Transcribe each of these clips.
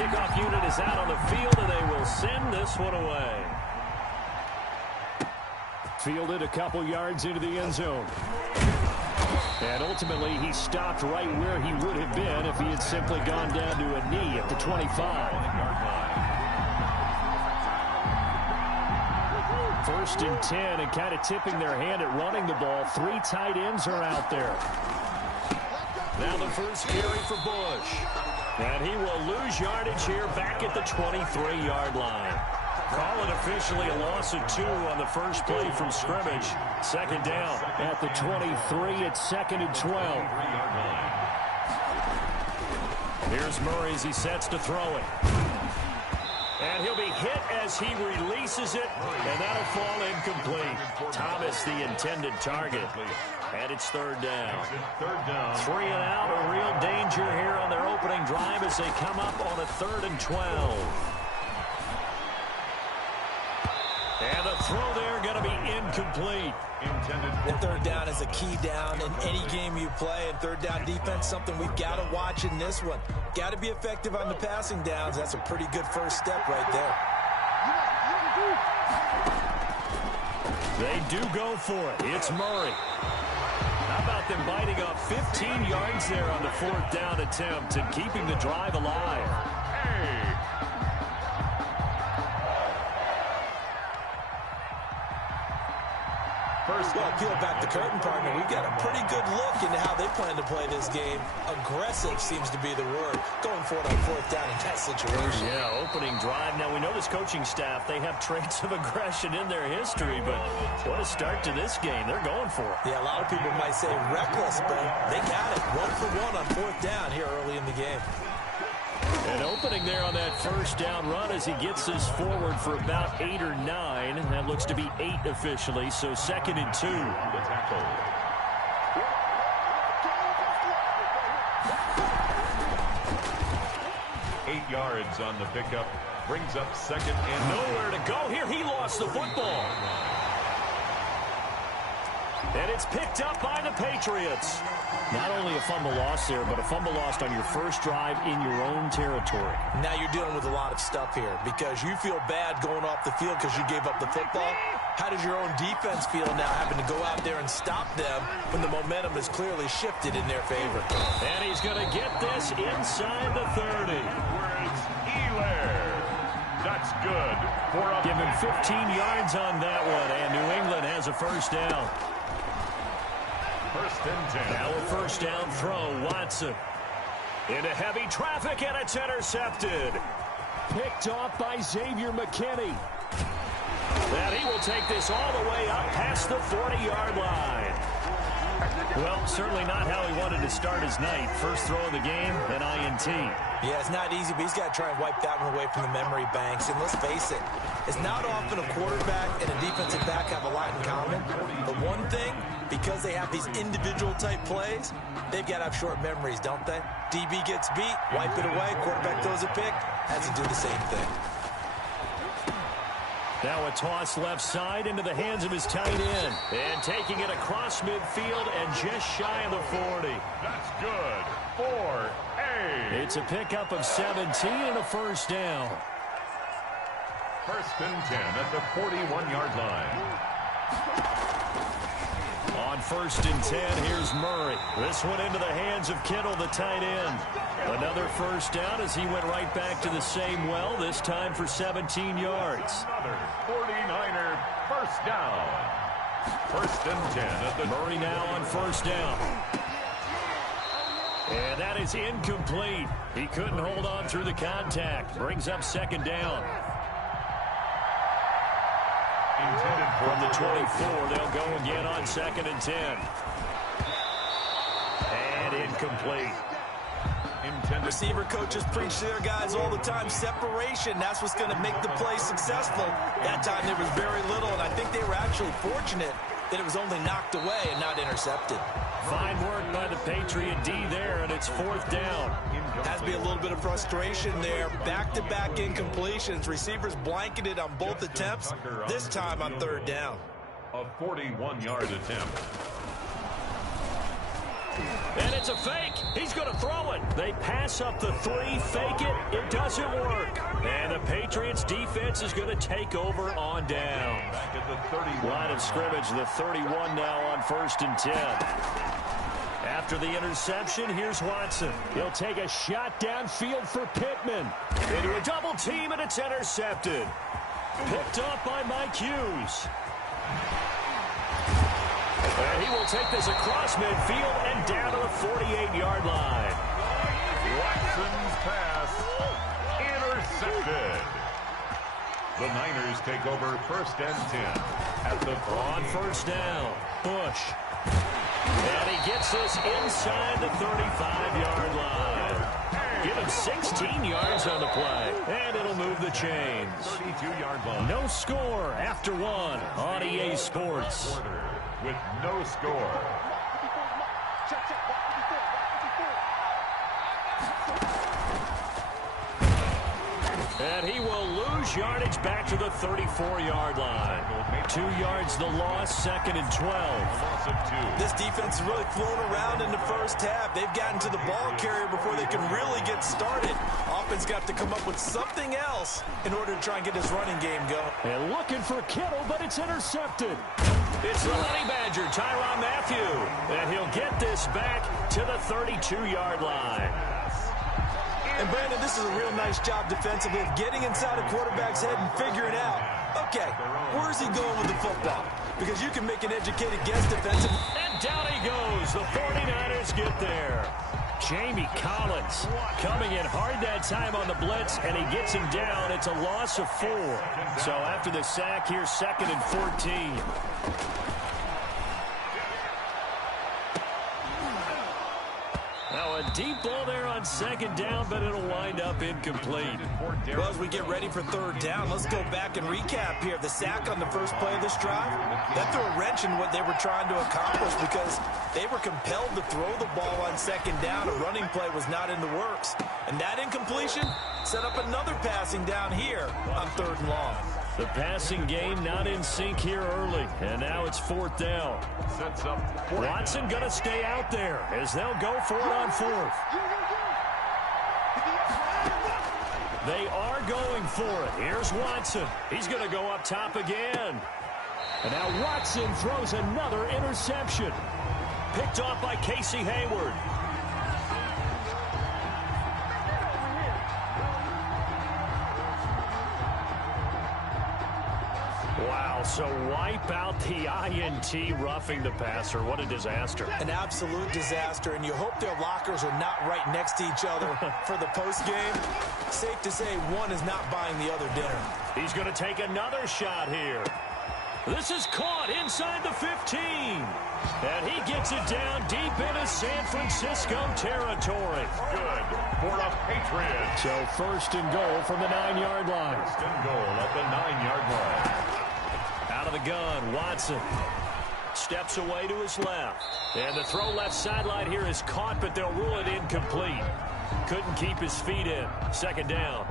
kickoff unit is out on the field, and they will send this one away. Fielded a couple yards into the end zone. And ultimately, he stopped right where he would have been if he had simply gone down to a knee at the 25. First and 10, and kind of tipping their hand at running the ball. 3 tight ends are out there. Now the first carry for Bush. And he will lose yardage here back at the 23-yard line. Call it officially a loss of 2 on the first play from scrimmage. Second down. At the 23, it's 2nd and 12. Here's Murray as he sets to throw it. And he'll be hit as he releases it, and that'll fall incomplete. Thomas, the intended target. And it's 3rd down. 3 and out, a real danger here on their opening drive as they come up on a 3rd and 12. And the throw there going to be incomplete. And 3rd down is a key down in any game you play. And 3rd down defense, something we've got to watch in this one. Got to be effective on the passing downs. That's a pretty good first step right there. They do go for it. It's Murray. How about them biting off 15 yards there on the 4th down attempt and keeping the drive alive? Well, peel back the curtain, partner. We've got a pretty good look into how they plan to play this game. Aggressive seems to be the word. Going for it on 4th down in that situation. Yeah, opening drive. Now, we know this coaching staff, they have traits of aggression in their history, but what a start to this game. They're going for it. Yeah, a lot of people might say reckless, but they got it. 1 for 1 on 4th down here early in the game. An opening there on that first down run as he gets this forward for about 8 or 9. That looks to be 8 officially, so 2nd and 2. The tackle. 8 yards on the pickup. Brings up 2nd and nowhere to go here. He lost the football. And it's picked up by the Patriots. Not only a fumble loss there, but a fumble lost on your first drive in your own territory. Now you're dealing with a lot of stuff here because you feel bad going off the field because you gave up the football. How does your own defense feel now having to go out there and stop them when the momentum is clearly shifted in their favor? And he's going to get this inside the 30. That's good. Give him 15 yards on that one, and New England has a first down. 1st and 10. Now a first down throw. Watson into heavy traffic, and it's intercepted. Picked off by Xavier McKinney. And he will take this all the way up past the 40-yard line. Well, certainly not how he wanted to start his night. First throw of the game, an INT. Yeah, it's not easy, but he's got to try and wipe that one away from the memory banks. And let's face it, it's not often a quarterback and a defensive back have a lot in common. But one thing, because they have these individual type plays, they've got to have short memories, don't they? DB gets beat, wipe it away, quarterback throws a pick, has to do the same thing. Now a toss left side into the hands of his tight end. And taking it across midfield and just shy of the 40. That's good. 4-8. It's a pickup of 17 and a first down. 1st and 10 at the 41-yard line. On 1st and 10, here's Murray. This one into the hands of Kittle, the tight end. Another first down as he went right back to the same well, this time for 17 yards. Another 49er first down. 1st and 10 at the Murray now on first down. And that is incomplete. He couldn't hold on through the contact. Brings up 2nd down. From the 24, they'll go again on 2nd and 10. And incomplete. Receiver coaches preach to their guys all the time. Separation, that's what's going to make the play successful. That time there was very little, and I think they were actually fortunate that it was only knocked away and not intercepted. Fine work by the Patriot D there, and it's 4th down. Has to be a little bit of frustration there. Back-to-back incompletions. Receivers blanketed on both attempts, this time on 3rd down. A 41-yard attempt. And it's a fake. He's going to throw it. They pass up the 3, fake it. It doesn't work. And the Patriots defense is going to take over on down. Back at the 31. Line of scrimmage, the 31 now on 1st and 10. After the interception, here's Watson. He'll take a shot downfield for Pittman. Into a double team, and it's intercepted. Picked up by Mike Hughes. And he will take this across midfield and down to the 48-yard line. Watson's pass intercepted. The Niners take over 1st and 10 at the on 1st down. Bush. And he gets this inside the 35-yard line. Give him 16 yards on the play. And it'll move the chains. 32-yard line. No score after 1 on EA Sports. With no score. And he will lose yardage back to the 34-yard line. 2 yards the loss, 2nd and 12. Loss of 2. This defense has really flown around in the first half. They've gotten to the ball carrier before they can really get started. Offense got to come up with something else in order to try and get his running game going. And looking for Kittle, but it's intercepted. It's the Honey Badger, Tyrann Mathieu. And he'll get this back to the 32-yard line. And, Brandon, this is a real nice job defensively of getting inside a quarterback's head and figuring out, okay, where's he going with the football? Because you can make an educated guess defensively. And down he goes. The 49ers get there. Jamie Collins coming in hard that time on the blitz, and he gets him down. It's a loss of 4. So after the sack here, 2nd and 14. Now a deep ball there on 2nd down, but it'll wind up incomplete. Well, as we get ready for 3rd down, let's go back and recap here. The sack on the first play of this drive, that threw a wrench in what they were trying to accomplish because they were compelled to throw the ball on 2nd down. A running play was not in the works. And that incompletion set up another passing down here on 3rd and long. The passing game not in sync here early, and now it's 4th down. Sets up Watson going to stay out there as they'll go for it on 4th. They are going for it. Here's Watson. He's going to go up top again. And now Watson throws another interception. Picked off by Casey Hayward. Wow, so wipe out the INT, roughing the passer. What a disaster. An absolute disaster, and you hope their lockers are not right next to each other for the postgame. Safe to say one is not buying the other dinner. He's going to take another shot here. This is caught inside the 15. And he gets it down deep into San Francisco territory. good for the Patriots. So 1st and goal from the 9-yard line. 1st and goal at the 9-yard line. Out of the gun, Watson steps away to his left. And the throw left sideline here is caught, but they'll rule it incomplete. Couldn't keep his feet in. 2nd down.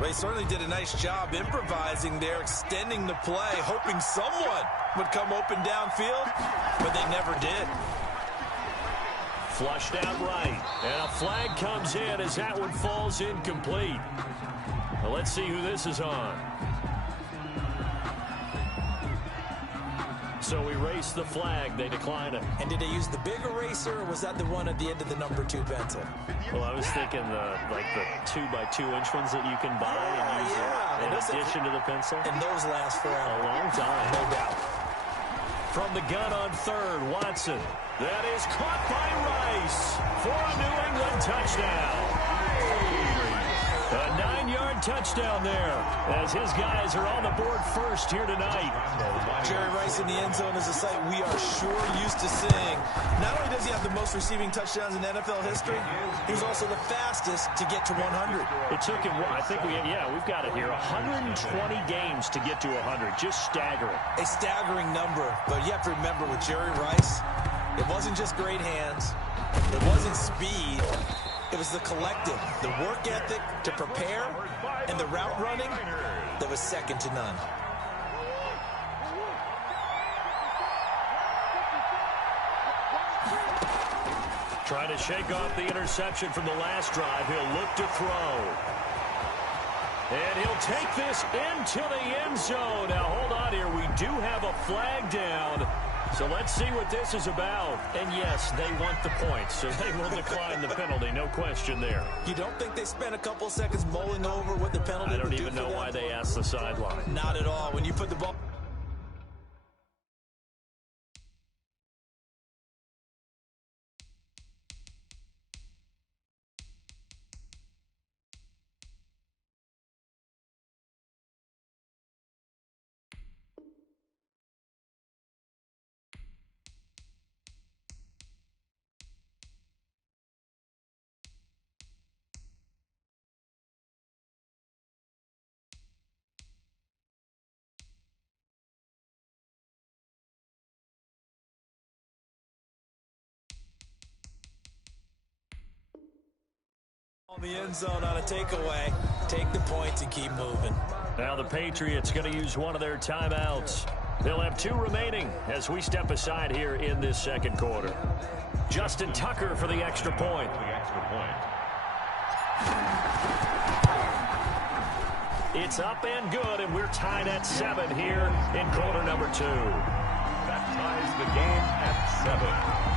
Well, he certainly did a nice job improvising there, extending the play, hoping someone would come open downfield, but they never did. Flushed out right, and a flag comes in as that one falls incomplete. Well, let's see who this is on. So erase the flag. They decline it. And did they use the big eraser, or was that the one at the end of the number 2 pencil? Well, I was thinking the 2x2-inch ones that you can buy and use in addition to the pencil. And those last forever. A long time. No doubt. From the gun on 3rd, Watson. That is caught by Rice for a New England touchdown. A 9-yard touchdown there as his guys are on the board first here tonight. Jerry Rice in the end zone is a sight we are sure used to seeing. Not only does he have the most receiving touchdowns in NFL history, he was also the fastest to get to 100. It took him, I think we've got it here, 120 games to get to 100. Just staggering. A staggering number, but you have to remember with Jerry Rice, it wasn't just great hands, it wasn't speed. It was the collective, the work ethic to prepare, and the route running that was second to none. Trying to shake off the interception from the last drive. He'll look to throw. And he'll take this into the end zone. Now, hold on here. We do have a flag down. So let's see what this is about. And, yes, they want the points, so they will decline the penalty. No question there. You don't think they spent a couple seconds mulling over what the penalty would do? I don't even know why they asked the sideline. Not at all. When you put the ball... on the end zone on a takeaway. Take the points and keep moving. Now the Patriots going to use one of their timeouts. They'll have 2 remaining as we step aside here in this second quarter. Justin Tucker for the extra point. It's up and good, and we're tied at 7 here in quarter number 2. That ties the game at 7.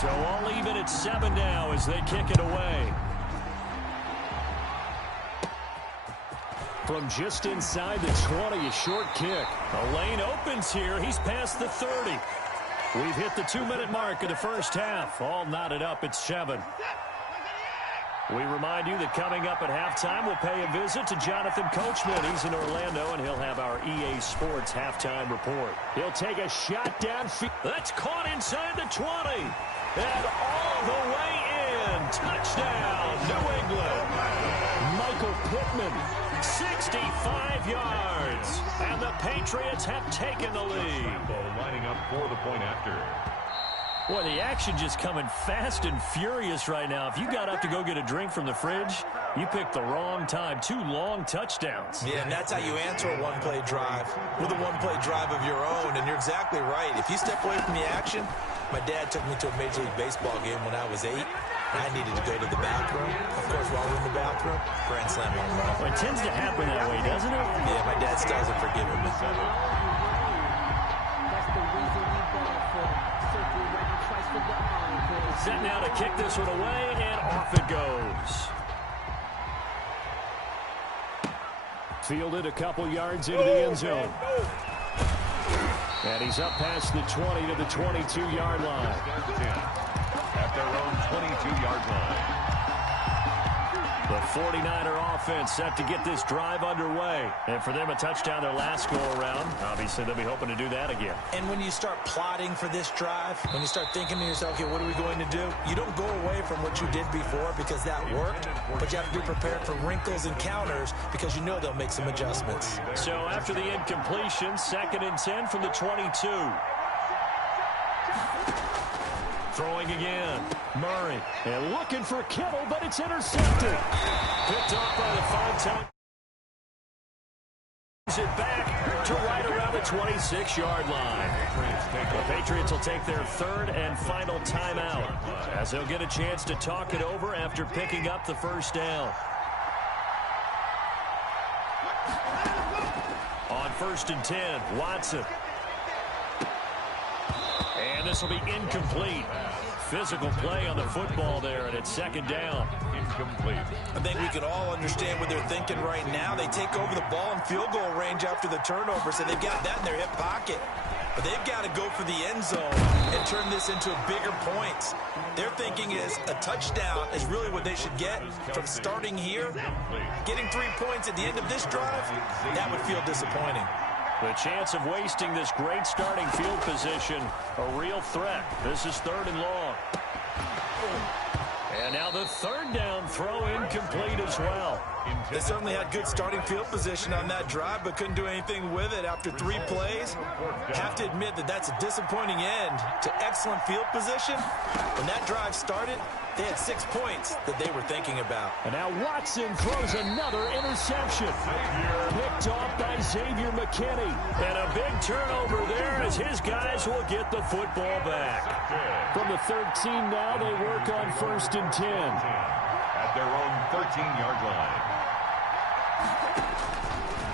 So all even at 7 now as they kick it away. From just inside the 20, a short kick. A lane opens here. He's past the 30. We've hit the 2-minute mark of the first half. All knotted up at 7. We remind you that coming up at halftime, we'll pay a visit to Jonathan Coachman. He's in Orlando, and he'll have our EA Sports halftime report. He'll take a shot downfield. That's caught inside the 20. And all the way in. Touchdown, New England. Michael Pittman, 65 yards. And the Patriots have taken the lead. Lining up for the point after. Boy, the action just coming fast and furious right now. If you got up to go get a drink from the fridge, you picked the wrong time. 2 long touchdowns. Yeah, and that's how you answer a one-play drive with a one-play drive of your own. And you're exactly right. If you step away from the action, my dad took me to a Major League Baseball game when I was 8. I needed to go to the bathroom. Of course, while we're in the bathroom, grand slam home run. Well, it tends to happen that way, doesn't it? Yeah, my dad still hasn't forgiven me. Set now to kick this one away, and off it goes. Fielded a couple yards into the end zone. And he's up past the 20 to the 22-yard line. At their own 22-yard line. The 49er offense set to get this drive underway. And for them, a touchdown their last go-around. Obviously, they'll be hoping to do that again. And when you start plotting for this drive, when you start thinking to yourself, okay, what are we going to do? You don't go away from what you did before because that worked, but you have to be prepared for wrinkles and counters because you know they'll make some adjustments. So after the incompletion, 2nd and 10 from the 22. Throwing again. Murray. And looking for Kittle, but it's intercepted. Picked off by the 5-time. It back to right around the 26-yard line. The Patriots will take their 3rd and final timeout as they'll get a chance to talk it over after picking up the first down. On 1st and 10, Watson. And this will be incomplete. Physical play on the football there, and it's 2nd down. Incomplete. I think we can all understand what they're thinking right now. They take over the ball in field goal range after the turnover, so they've got that in their hip pocket. But they've got to go for the end zone and turn this into bigger points. Their thinking is a touchdown is really what they should get from starting here. Getting 3 points at the end of this drive, that would feel disappointing. The chance of wasting this great starting field position, a real threat. This is 3rd and long. And now the 3rd down throw incomplete as well. They certainly had good starting field position on that drive, but couldn't do anything with it after 3 plays. Have to admit that that's a disappointing end to excellent field position. When that drive started, they had 6 points that they were thinking about. And now Watson throws another interception. Picked off by Xavier McKinney. And a big turnover there as his guys will get the football back. From the 13 now, they work on 1st and 10. At their own 13-yard line.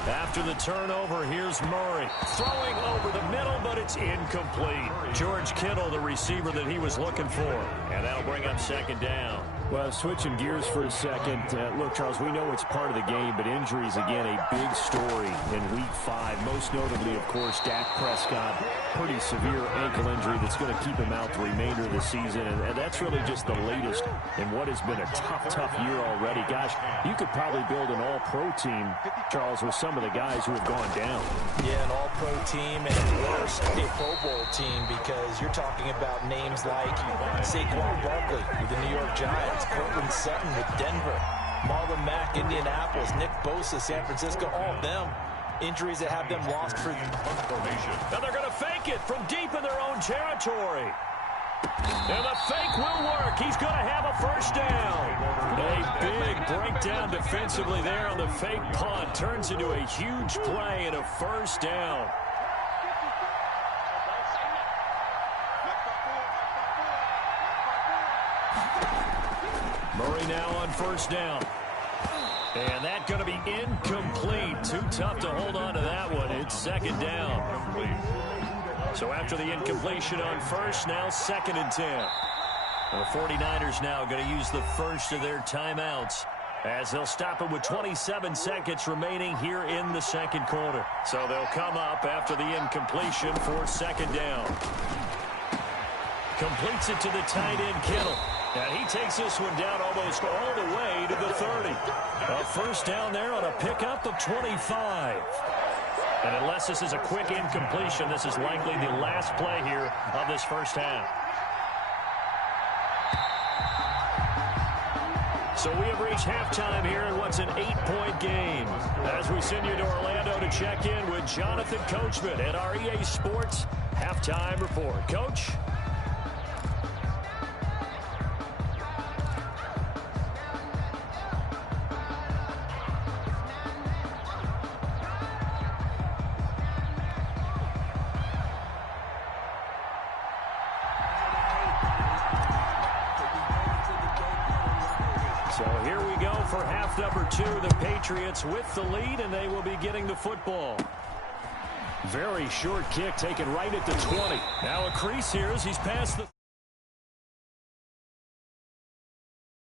After the turnover, here's Murray. Throwing over the middle, but it's incomplete. George Kittle, the receiver that he was looking for. And that'll bring up 2nd down. Well, switching gears for a second. Look, Charles, we know it's part of the game, but injuries, again, a big story in Week 5. Most notably, of course, Dak Prescott. Pretty severe ankle injury that's going to keep him out the remainder of the season. And that's really just the latest in what has been a tough year already. Gosh, you could probably build an all-pro team, Charles, with some of the guys who have gone down. Yeah, an all-pro team, and at worst, a Pro Bowl team, because you're talking about names like Saquon Barkley with the New York Giants, Cortland Sutton with Denver, Marlon Mack, Indianapolis, Nick Bosa, San Francisco, all of them injuries that have them lost for Formation. Now they're going to fake it from deep in their own territory. And the fake will work. He's going to have a 1st down. A big breakdown defensively there on the fake punt. Turns into a huge play and a 1st down. Murray now on 1st down. And that's going to be incomplete. Too tough to hold on to that one. It's 2nd down. So after the incompletion on 1st, now 2nd and 10. The 49ers now going to use the first of their timeouts as they'll stop it with 27 seconds remaining here in the 2nd quarter. So they'll come up after the incompletion for 2nd down. Completes it to the tight end, Kittle. And he takes this one down almost all the way to the 30. A 1st down there on a pickup of 25. And unless this is a quick incompletion, this is likely the last play here of this 1st half. So we have reached halftime here in what's an 8-point game. As we send you to Orlando to check in with Jonathan Coachman at our EA Sports Halftime Report. Coach? So here we go for half number 2. The Patriots with the lead, and they will be getting the football. Very short kick taken right at the 20. Now a crease here as he's past the...